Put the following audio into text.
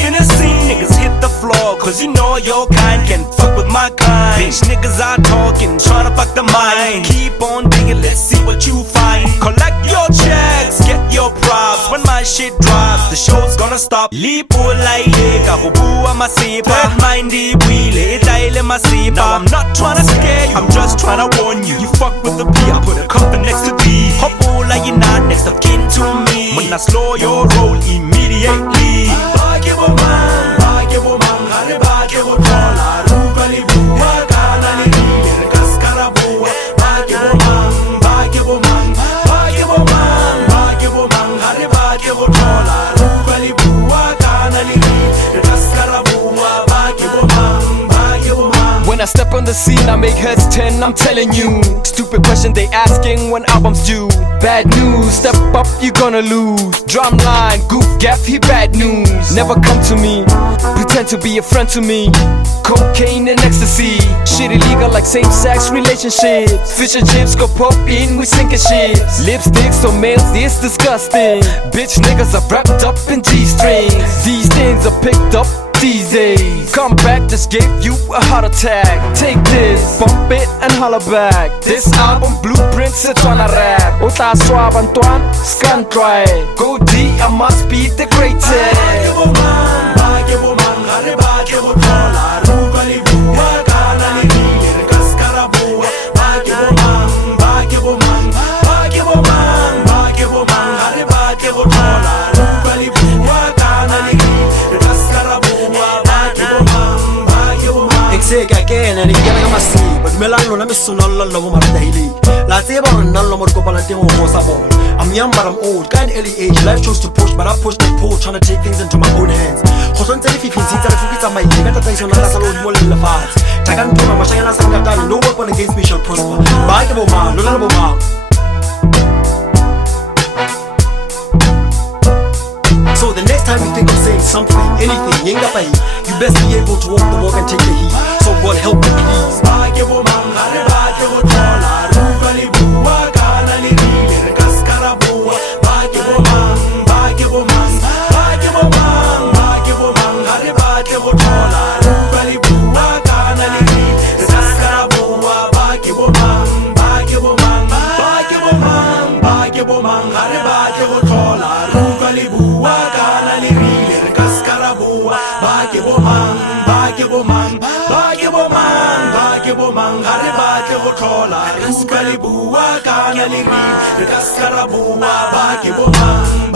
in the scene, niggas hit the floor, cause you know your kind can fuck with my kind. Bitch niggas are talking, tryna fuck the mind. Keep on digging, let's see what you find. Collect your checks, get your props. When my shit drops, the show's gonna stop. Lipo laile, kahubua masipa. Bad mindy wheelie, itaile masipa. Now I'm not tryna scare you, I'm just tryna warn you. You fuck with the P, I put a coffin next to thee. Hopo like you're not next of kin to me. When I slow your roll immediately. When I step on the scene, I make heads turn, I'm telling you. Stupid question they asking when albums due. Bad news, step up, you gonna lose. Drumline, goof, gaff, he bad news. Never come to me, pretend to be a friend to me. Cocaine and ecstasy, shit illegal like same-sex relationships. Fish and chips go pop in, we sinking ships. Lipsticks on males, this disgusting. Bitch niggas are wrapped up in G-strings. These things are picked up these days. Come back, just gave you a heart attack. Take this, bump it and holla back. This album blueprints, it's on a rap. Uta swab Antoine, scan try. Go D, I must be the greatest. Take again and again I must see, but Melano Namisonal Lomar daily. Lateba and Nalomor Copalatimo was a ball. I'm young but I'm old, kind early age. Life chose to push, but I pushed the pull, trying to take things into my own hands. Hoson Telefi, since I forget my better place on the more in the fat. Tagan Puma, Mashana Sangatan, no weapon against me shall prosper. Bikeable man, no man. So the next time you think of saying something, anything, you best be able to walk the walk and take the heat. So God help me please. Kaskarabuwa, kanaliri, kaskarabuwa, baki bomang.